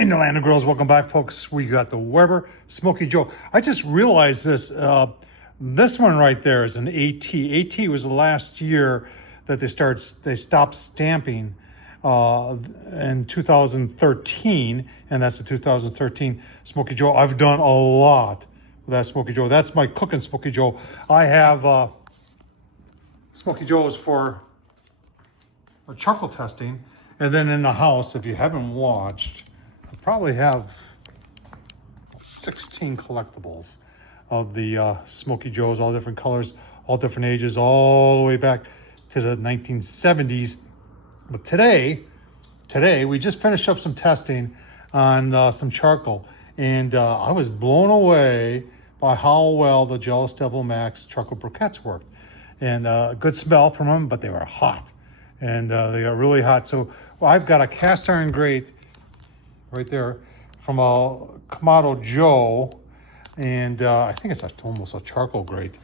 In the land of grills, welcome back, folks. We got the Weber Smoky Joe. I just realized this. This one right there is an AT. AT was the last year that they stopped stamping in 2013, and that's the 2013 Smoky Joe. I've done a lot with that Smoky Joe. That's my cooking Smoky Joe. I have Smoky Joes for charcoal testing, and then in the house, if you haven't watched, I probably have 16 collectibles of the Smoky Joes, all different colors, all different ages, all the way back to the 1970s. But today we just finished up some testing on some charcoal, and I was blown away by how well the Jealous Devil Max charcoal briquettes worked. And a good smell from them, but they were hot, and they got really hot. So I've got a cast iron grate right there from a Kamado Joe, and I think it's almost a charcoal grate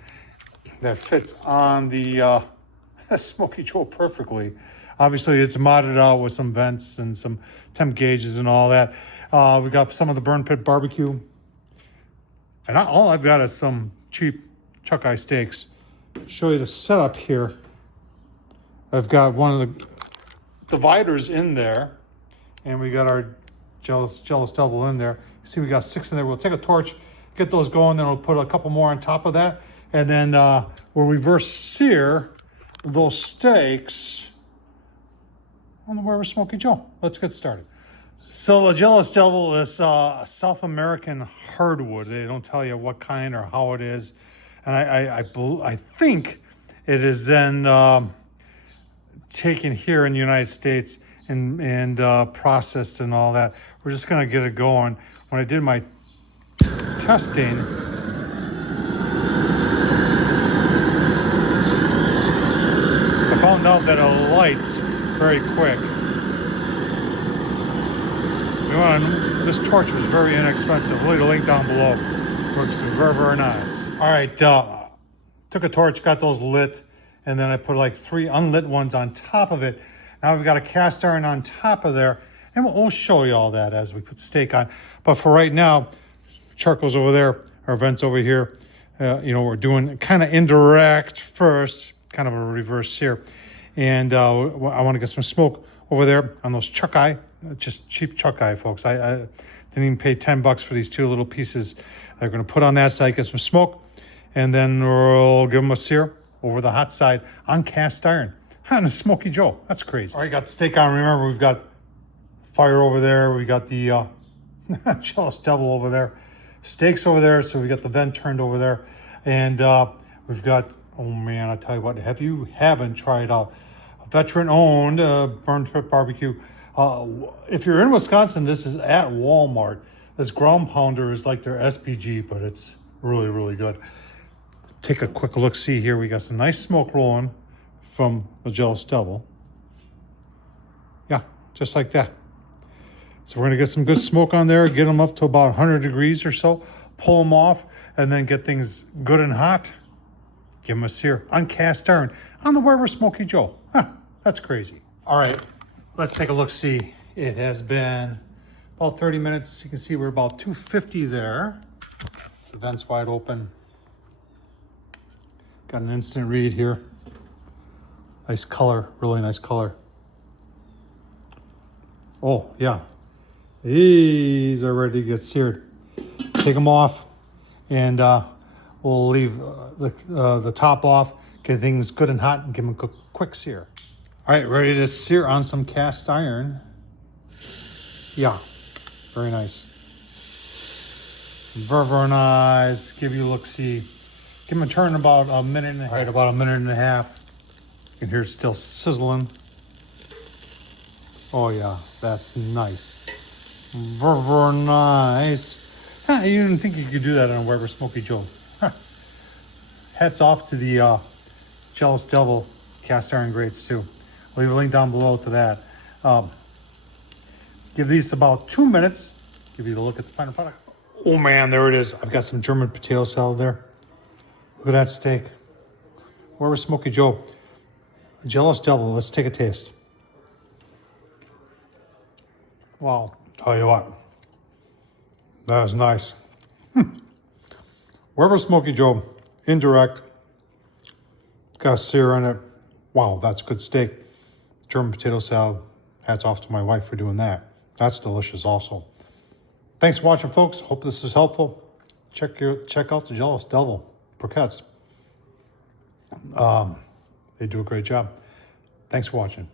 that fits on the Smoky Joe perfectly. Obviously, it's modded out with some vents and some temp gauges and all that. We got some of the burn pit barbecue, and all I've got is some cheap chuck eye steaks. Show you the setup here. I've got one of the dividers in there, and we got our Jealous Devil in there. See, we got 6 in there. We'll take a torch, get those going, then we'll put a couple more on top of that, and then we'll reverse sear those steaks on the Weber Smoky Joe. Let's get started. So the Jealous Devil is a South American hardwood. They don't tell you what kind or how it is, and I think it is then taken here in the United States and processed and all that. We're just gonna get it going. When I did my testing, I found out that it lights very quick. This torch was very inexpensive. Leave the link down below. Works very, very nice. All right, took a torch, got those lit, and then I put like 3 unlit ones on top of it. Now we've got a cast iron on top of there, and we'll show you all that as we put the steak on. But for right now, charcoal's over there, our vents over here. We're doing kind of indirect first, kind of a reverse sear. And I want to get some smoke over there on those chuck eye, just cheap chuck eye, folks. I didn't even pay $10 for these 2 little pieces. They're going to put on that side, get some smoke, and then we'll give them a sear over the hot side on cast iron on a Smoky Joe. That's crazy. All right, got the steak on. Remember, we've got fire over there. We got the Jealous Devil over there. Steaks over there, so we got the vent turned over there. And we've got, oh man, I tell you what, if you haven't tried out a veteran-owned burn pit barbecue, if you're in Wisconsin, this is at Walmart. This ground pounder is like their SPG, but it's really, really good. Take a quick look. See here, we got some nice smoke rolling from the Jealous Devil. Yeah, just like that. So we're gonna get some good smoke on there, get them up to about 100 degrees or so, pull them off, and then get things good and hot. Give them a sear on cast iron on the Weber Smoky Joe. Huh, that's crazy. All right, let's take a look. See, it has been about 30 minutes. You can see we're about 250 there. The vent's wide open. Got an instant read here. Nice color, really nice color. Oh yeah, these are ready to get seared. Take them off, and we'll leave the top off, get things good and hot, and give them a quick sear. All right, ready to sear on some cast iron. Yeah, very nice. Very, very nice. Give you a look-see. Give them a turn about a minute and a half. All right, about a minute and a half. You can hear it still sizzling. Oh yeah, that's nice. Very, very nice. Huh, you didn't think you could do that on a Weber Smoky Joe. Huh. Hats off to the Jealous Devil cast iron grates too. I'll leave a link down below to that. Give these about 2 minutes. Give you a look at the final product. Oh man, there it is. I've got some German potato salad there. Look at that steak. Weber Smoky Joe. Jealous Devil. Let's take a taste. Wow. Tell you what. That is nice. Wherever Smoky Joe, indirect, got a sear in it. Wow, that's good steak. German potato salad. Hats off to my wife for doing that. That's delicious also. Thanks for watching, folks. Hope this is helpful. Check out the Jealous Devil Briquettes. They do a great job. Thanks for watching.